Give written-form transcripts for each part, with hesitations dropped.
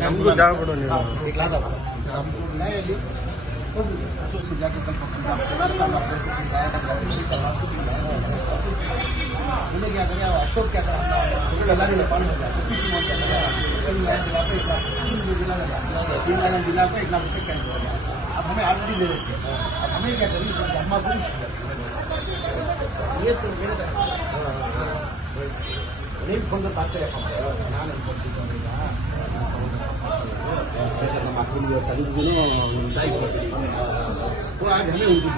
ನಮಗೂ ಜಾಗ ಕೊಡು ನೀವು क्या करें अशोक क्या करा पानी हो गया जिला को 1 लाख रुपये कैंप हो गया। अब हमें ऑलरेडी ले लेते हैं, अब हमें क्या करें अम्मा को ये तो मेरे नहीं फोन पर बात करें वो आज हमें उनको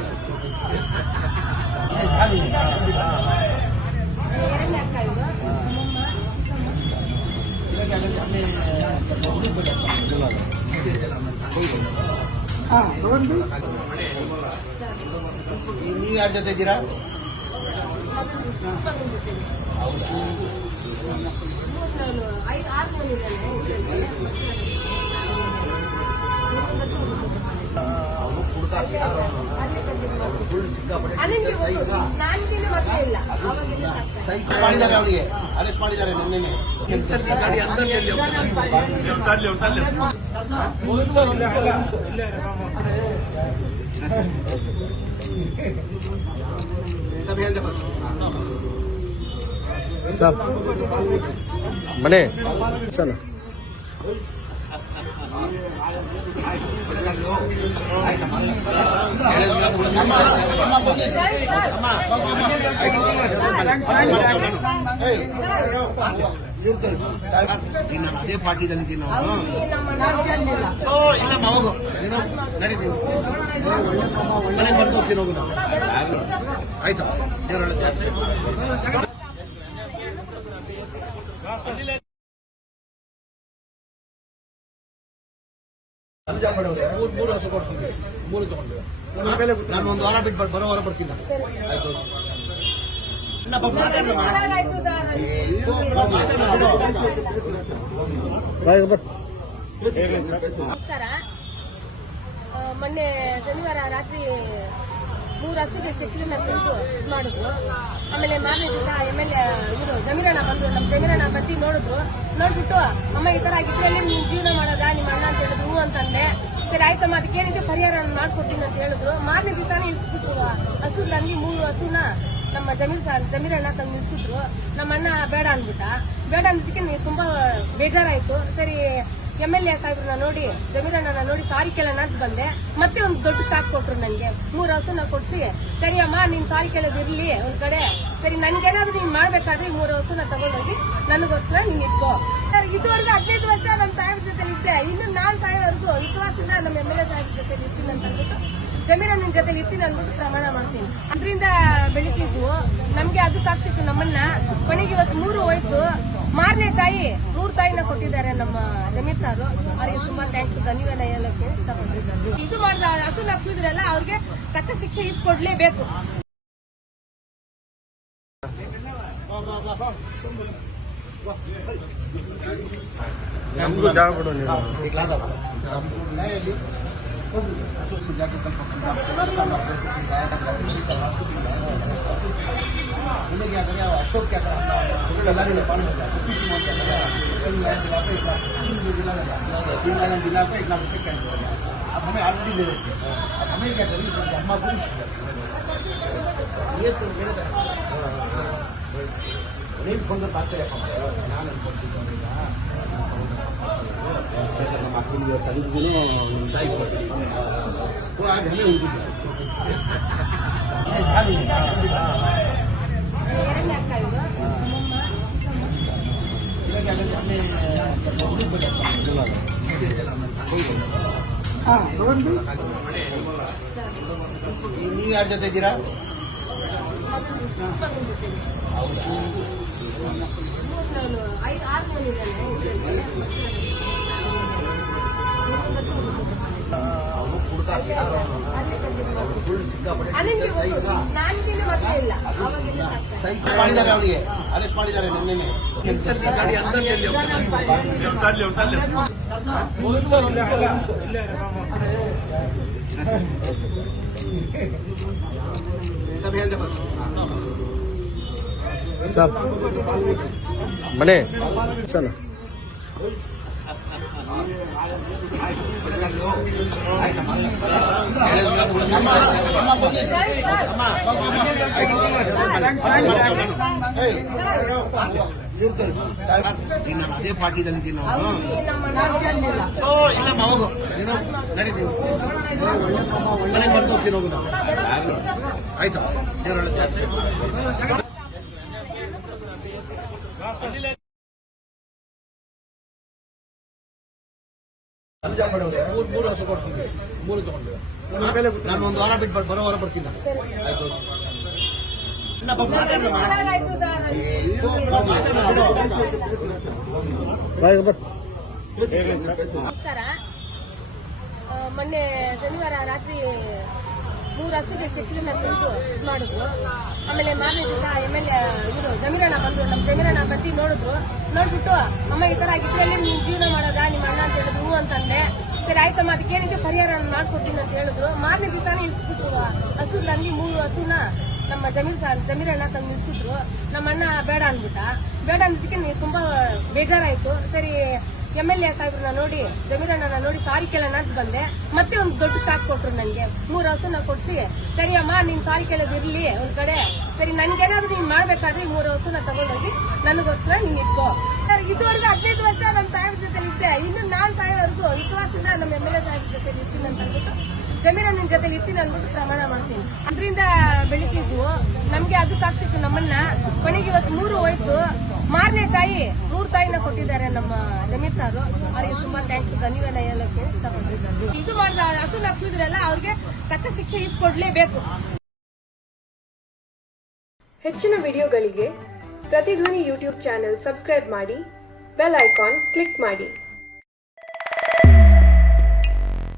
ನೀವು ಯಾರ ಜೊತೆ ಇದ್ದೀರಾ? ಮಾಡಿದ್ದಾರೆ ಅವರಿಗೆ ಅರೆಸ್ಟ್ ಮಾಡಿದ್ದಾರೆ ನಿನ್ನೆ ಮನೆ ಚಲ ಅದೇ ಪಾರ್ಟಿದಲ್ಲಿ ಇಲ್ಲಮ್ಮ ಹೋಗು ನೀನು ನಡೀತೀವಿ ಮನೆಗೆ ಬರ್ದು ಹೋಗ್ತೀನಿ ಹೋಗು ಆಯ್ತು ಮೂರು ಹಸು ಕೊಡ್ತೀನಿ 3 ತಗೊಂಡು ನಾನು 1 ವಾರ ಬಿಟ್ಟು ಬರೋ ವಾರ ಬರ್ತೀನಿ ಆಯ್ತು ಮೊನ್ನೆ ಶನಿವಾರ ರಾತ್ರಿ 3 ಹಸುಗೆ ಫಿಕ್ಸಿನ ತಂದು ಮಾಡಿದ್ರು. ಆಮೇಲೆ ಮಾರನೇ ದಿವಸ MLA ಇವರು ಜಮೀರಣ್ಣ ಬಂದ್ರು. ನಮ್ಮ ಜಮೀರಣ್ಣ ಬಂದು ನೋಡ್ಬಿಟ್ಟು ಅಮ್ಮ ಈ ತರ ಇದ್ರಲ್ಲಿ ನೀನ್ ಜೀವನ ಮಾಡೋದ ನಿಮ್ಮ ಅಣ್ಣ ಅಂತ ಹೇಳಿದ್ರು. ಅಂತಂದೆ ಸರಿ ಆಯ್ತಮ್ಮ ಅದಕ್ಕೇನಿದೆ ಪರಿಹಾರ ಮಾಡ್ಕೊಡ್ತೀನಿ ಅಂತ ಹೇಳಿದ್ರು. ಮಾರನೇ ದಿವಸನೇ ಇಳಿಸ್ಬಿಟ್ರು ಹಸುಗಳಲ್ಲಿ 3 ಹಸುನ ನಮ್ಮ ಜಮೀರಣ್ಣ ತಂದು ನಿಲ್ಸಿದ್ರು. ನಮ್ಮ ಅಣ್ಣ ಬೇಡ ಅಂದ್ಬಿಟ್ಟ. ಬೇಡ ಅಂದಿದ್ದಕ್ಕೆ ತುಂಬಾ ಬೇಜಾರಾಯ್ತು. ಸರಿ MLA ಸಾಹೇಬ್ರನ್ನ ನೋಡಿ ಜಮೀರಣ್ಣನ ನೋಡಿ ಸಾರಿ ಕೇಳೋಣ ಅಂತ ಬಂದೆ. ಮತ್ತೆ ಒಂದು ದೊಡ್ಡ ಶಾಕ್ ಕೊಟ್ರು ನನ್ಗೆ. 3 ಹಸುನ ಕೊಡ್ಸಿ ಸರಿ ಅಮ್ಮ ನೀನ್ ಸಾರಿ ಕೇಳೋದಿರ್ಲಿ ಒಂದ್ ಕಡೆ, ಸರಿ ನನ್ಗೇನಾದ್ರು ನೀನ್ ಮಾಡ್ಬೇಕಾದ್ರೆ 3 ಹಸುನ ತಗೊಂಡೋಗಿ ನನಗೋಸ್ಕರ ನೀನ್ ಇಟ್ಕೋ. ಇದುವರೆಗೂ 15 ವರ್ಷ ನಮ್ಮ ಸಾಹೇಬ್ರ ಜೊತೆ ಇದ್ದೆ. ಇನ್ನು ನಾನ್ ಸಾಯೋವರೆಗೂ ವಿಶ್ವಾಸದಿಂದ ನಮ್ಮ MLA ಸಾಹೇಬ್ರ ಜೊತೆ ಇರ್ತೀನಿ ಅಂತ ಅಂದ್ಬಿಟ್ಟು ಜಮೀರಣ್ಣನ ಜೊತೆ ಇರ್ತೀನಿ ಅಂದ್ಬಿಟ್ಟು ಪ್ರಮಾಣ ಮಾಡ್ತೀನಿ. ಅದರಿಂದ ಬೆಳಿತಿದ್ವು ನಮ್ಗೆ ಅದು ಸಾಕ್ತಿತ್ತು ನಮ್ಮನ್ನ. ಕೊನೆಗೆ ಇವತ್ತು 3 ಹೋಯ್ತು. ಮಾರನೇ ತಾಯಿ 3 ತಾಯಿನ ಕೊಟ್ಟಿದ್ದಾರೆ ನಮ್ಮ ಜಮೀರ್ ಸಾರು. ಅವ್ರಿಗೆ ತುಂಬಾ ಥ್ಯಾಂಕ್ಸ್, ಧನ್ಯವಾದ ಹೇಳಕ್ಕೆ ಇಷ್ಟಪಟ್ಟಿದ್ದಾರೆ. ಇದು ಮಾಡಿದ ಹಸುನ ಹಾಕಿದ್ರಲ್ಲ ಅವ್ರಿಗೆ ತಕ್ಕ ಶಿಕ್ಷೆ ಇಸ್ಕೊಡ್ಲೇಬೇಕು. ನಮಗೂ ಜಾಗ ಕೊಡು ನೀವು क्या करें अशोक क्या करा पानी हो गया जिला को 1 लाख रुपये कैंप हो गया। अब हमें ऑलरेडी ले लेते हैं, अब हमें क्या करें अम्मा को ये तो मेरे नहीं फोन पर बात करें वो आज हमें उनको ನೀವು ಯಾರ ಜೊತೆ ಇದ್ದೀರಾ? ಮಾಡಿದ್ದಾರೆ ಅವರಿಗೆ ಅರೆಸ್ಟ್ ಮಾಡಿದ್ದಾರೆ ನಿನ್ನೆ ಮನೆ ಸಣ್ಣ ನಾನು ಅದೇ ಪಾರ್ಟಿದಲ್ಲಿ ಇದ್ದೀನಿ ಇಲ್ಲಮ್ಮ ಹೋಗು ನೀನು ನಡಿ ನೀವು ಮನೆಗೆ ಬರ್ದು ಹೋಗ್ತೀನಿ ಹೋಗು ಆಯ್ತು ಮೂರು ಹಸು ಕೊಡ್ತೀನಿ 3 ತಗೊಂಡು ನಾನು 1 ವಾರ ಬಿಟ್ಟು ಬರೋ ವಾರ ಬರ್ತೀನಿ ಆಯ್ತು ನಮಸ್ಕಾರ. ಮೊನ್ನೆ ಶನಿವಾರ ರಾತ್ರಿ 3 ಹಸುಗೆ ಕೆಚ್ಚಲನ್ನ ತಿಂದು ಮಾಡಿದ್ರು. ಆಮೇಲೆ ಮಾರನೇ ದಿವಸ MLA ಇವರು ಜಮೀರಣ್ಣ ಬಂದ್ರು. ನಮ್ಮ ಜಮೀರಣ್ಣ ಬಂದು ನೋಡ್ಬಿಟ್ಟು ಅಮ್ಮ ಈ ತರ ಆಗಿದ್ರಲ್ಲಿ ನೀನ್ ಜೀವನ ಮಾಡೋದಾ ನಿಮ್ಮ ಅಣ್ಣ ಅಂತ ಹೇಳಿದ್ರು. ಹೂ ಅಂತಂದೆ. ಸರಿ ಆಯ್ತಮ್ಮ ಅದಕ್ಕೇನಿದೆ ಪರಿಹಾರ ಮಾಡ್ಕೊಡ್ತೀನಿ ಅಂತ ಹೇಳಿದ್ರು. ಮಾರನೇ ದಿವಸನೇ ಇಳಿಸ್ಬಿಟ್ರು ಹಸುಗಳಲ್ಲಿ 3 ಹಸುನ ನಮ್ಮ ಜಮೀರಣ್ಣ ತಂದು ನಿಲ್ಸಿದ್ರು. ನಮ್ಮ ಅಣ್ಣ ಬೇಡ ಅಂದ್ಬಿಟ್ಟ. ಬೇಡ ಅಂದಿದ್ದಕ್ಕೆ ತುಂಬಾ ಬೇಜಾರಾಯ್ತು. ಸರಿ MLA ಸಾಹೇಬ್ರನ್ನ ನೋಡಿ ಜಮೀರಣ್ಣನ ನೋಡಿ ಸಾರಿ ಕೇಳೋಣ ಅಂತ ಬಂದೆ. ಮತ್ತೆ ಒಂದು ದೊಡ್ಡ ಶಾಕ್ ಕೊಟ್ರು ನನ್ಗೆ. 3 ಹಸುನ ಕೊಡ್ಸಿ ಸರಿ ಅಮ್ಮ ನೀನ್ ಸಾರಿ ಕೇಳೋದಿರ್ಲಿ ಒಂದ್ ಕಡೆ. ಸರಿ ನನ್ಗೇನಾದ್ರು ನೀನ್ ಮಾಡ್ಬೇಕಾದ್ರೆ 3 ಹಸುನ ತಗೊಂಡೋಗಿ ನನಗೋಸ್ಕರ ನೀನ್ ಇಟ್ಕೋ. ಇದುವರೆಗೂ 15 ವರ್ಷ ನಮ್ಮ ಸಾಹೇಬ್ರ ಜೊತೆ ಇದ್ದೆ. ಇನ್ನು ನಾನ್ ಸಾಯೋವರೆಗೂ ವಿಶ್ವಾಸದಿಂದ ನಮ್ಮ MLA ಸಾಹೇಬ್ರ ಜೊತೆ ಇರ್ತೀನಿ ಅಂತ ಅಂದ್ಬಿಟ್ಟು ಜಮೀರಣ್ಣನ ಜೊತೆ ಇರ್ತೀನಿ ಅಂದ್ಬಿಟ್ಟು ಪ್ರಮಾಣ ಮಾಡ್ತೀನಿ. ಅದರಿಂದ ಬೆಳಿತಿದ್ವು ನಮ್ಗೆ ಅದು ಸಾಕ್ತಿತ್ತು ನಮ್ಮನ್ನ. ಕೊನೆಗೆ ಇವತ್ತು 3 ಹೋಯ್ತು. ಮಾರನೇ ತಾಯಿ 3 ತಾಯಿನ ಕೊಟ್ಟಿದ್ದಾರೆ ನಮ್ಮ ಜಮೀರ್ ಸಾರು. ಅವರಿಗೆ ತುಂಬಾ ಥ್ಯಾಂಕ್ಸ್ ಧನ್ಯವಾದ ಹೇಳಕ್ಕೆ ಇಷ್ಟಪಟ್ಟಿದ್ದಾರೆ. ಇದು ಮಾಡಿದ ಹಸುನ ಹಾಕಿದ್ರಲ್ಲ ಅವ್ರಿಗೆ ತಕ್ಕ ಶಿಕ್ಷೆ ಇಸ್ಕೊಡ್ಲೇಬೇಕು. ಹೆಚ್ಚಿನ ವಿಡಿಯೋಗಳಿಗೆ ಪ್ರತಿಧ್ವನಿ ಯೂಟ್ಯೂಬ್ ಚಾನೆಲ್ ಸಬ್ಸ್ಕ್ರೈಬ್ ಮಾಡಿ, ಬೆಲ್ ಐಕಾನ್ ಕ್ಲಿಕ್ ಮಾಡಿ.